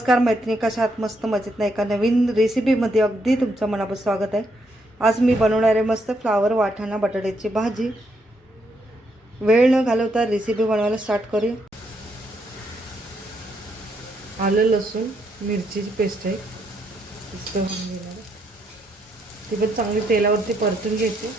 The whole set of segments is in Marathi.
नमस्कार मैत्रिणी कशा आत मस्त मजेत नाही एका नवीन रेसिपीमध्ये अगदी तुमचं मनापासून स्वागत आहे. आज मी बनवणार आहे मस्त फ्लावर वाटाणा बटाट्याची भाजी. वेळ न घालवता रेसिपी बनवायला स्टार्ट करू आलं लसूण मिरचीची पेस्ट आहे. आहे. ती पण चांगली तेलावरती परतून घ्यायची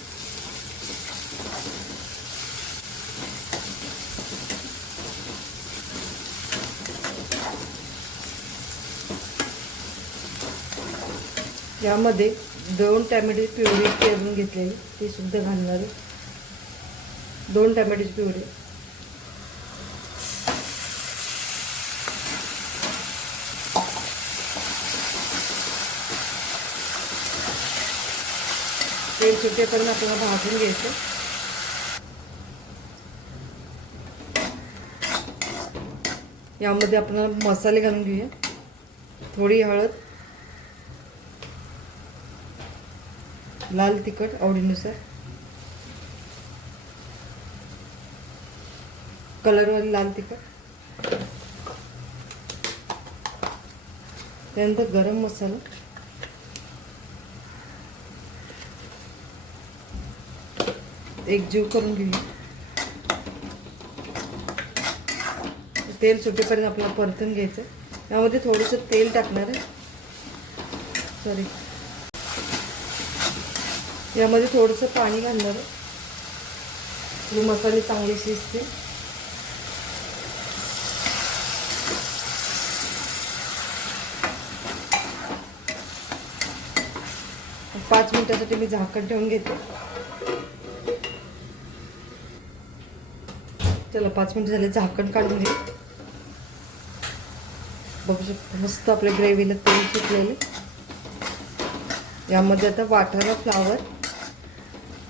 यामध्ये दोन टॅमॅटो पिवळी पेरून घेतलेली ती सुद्धा घालणार. आहे दोन टॅमॅटोची पिवळी तेल सुटेपर्यंत आपल्याला भाजून घ्यायचं. यामध्ये आपण मसाले घालून घेऊया. थोडी हळद. लाल तिखट आवडीनुसार. कलरवाली लाल तिखट. त्यानंतर गरम मसाला. एक जीव करून घेऊया तेल सुटेपर्यंत आपल्याला परतून घ्यायचं यामध्ये थोडंसं तेल टाकणार आहे. सॉरी यामध्ये थोडंसं पाणी घालणार आहे. मसाले चांगले शिजते पाच मिनिटासाठी मी झाकण ठेवून घेते. चला पाच मिनिट झाले झाकण काढून घे. बघू शकतो मस्त आपल्या ग्रेव्हीला तेल सुटलेले यामध्ये आता वाटाणा फ्लावर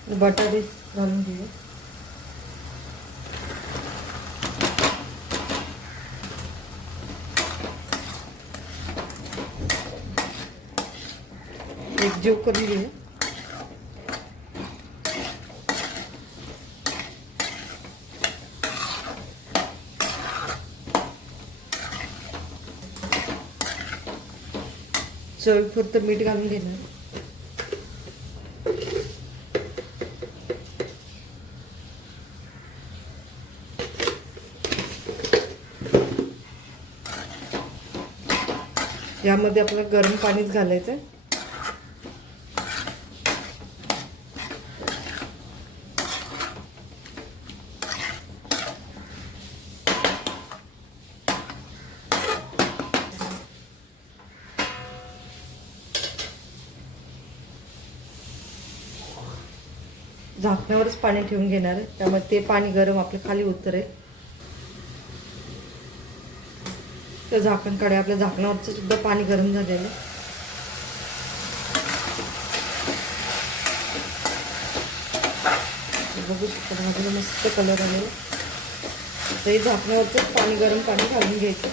बटाटे घालून घेऊ एक जीव करून घेऊ चवीपुरतं मीठ घालून घेणार यामध्ये आपल्याला गरम पाणीच घालायचं आहे झाकण्यावरच पाणी ठेवून घेणार आहे. त्यामुळे ते पाणी गरम आपलं खाली उतरेल. तर झाकण काढे आपल्या झाकणावरचं सुद्धा पाणी गरम झालेलं आहे. बघू शकता भाजीला मस्त कलर आलेला तर हे झाकणावरचं पाणी गरम पाणी घालून घ्यायचं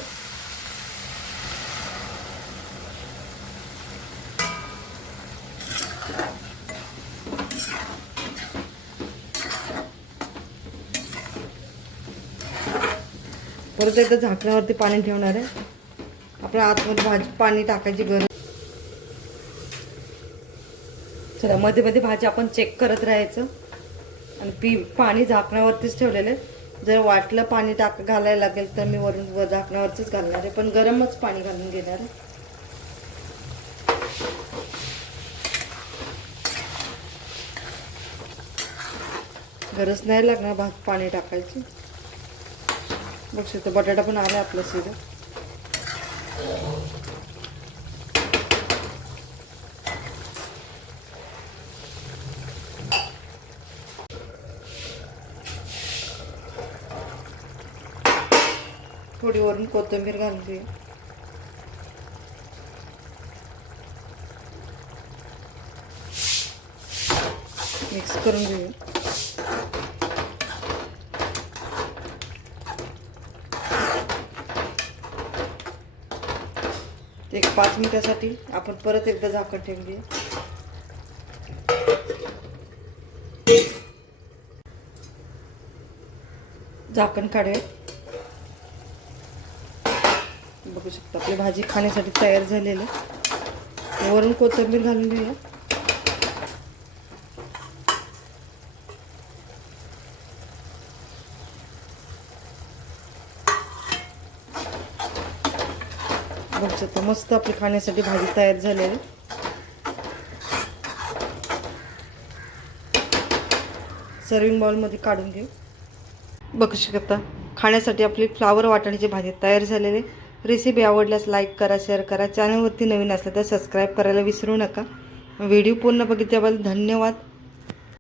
परत एकदा झाकण्यावरती पाणी ठेवणार आहे. आपल्या आतमध्ये भाजी पाणी टाकायची गरज. चला मध्ये मध्ये भाजी आपण चेक करत राहायचं. आणि पी पाणी झाकण्यावरतीच ठेवलेलं आहे. जर वाटलं पाणी टाक घालायला लागेल तर मी वरून व झाकण्यावरतीच घालणार आहे. पण गरमच पाणी घालून घेणार आहे. गरज नाही लागणार भात पाणी टाकायची. बघ शकतो बटाटा पण आला आपला सीधा थोडी वरून कोथिंबीर घालते. मिक्स करून घेऊ. एक पाच मिनिटासाठी. आपण परत एकदा झाकण ठेवली झाकण काढूया. बघू शकता आपली भाजी खाण्यासाठी तयार झालेली वरून कोथिंबीर घालून घेऊया. बघू शकता मस्त आपली खाण्यासाठी भाजी तयार झालेली. सर्विंग बॉलमध्ये काढून घेऊ. बघू शकता खाण्यासाठी आपली फ्लावर वाटाण्याची भाजी तयार झालेली. आहे. रेसिपी आवडल्यास लाईक करा शेअर करा. चॅनलवरती नवीन असलं तर सबस्क्राईब करायला विसरू नका. व्हिडिओ पूर्ण बघितल्याबद्दल धन्यवाद.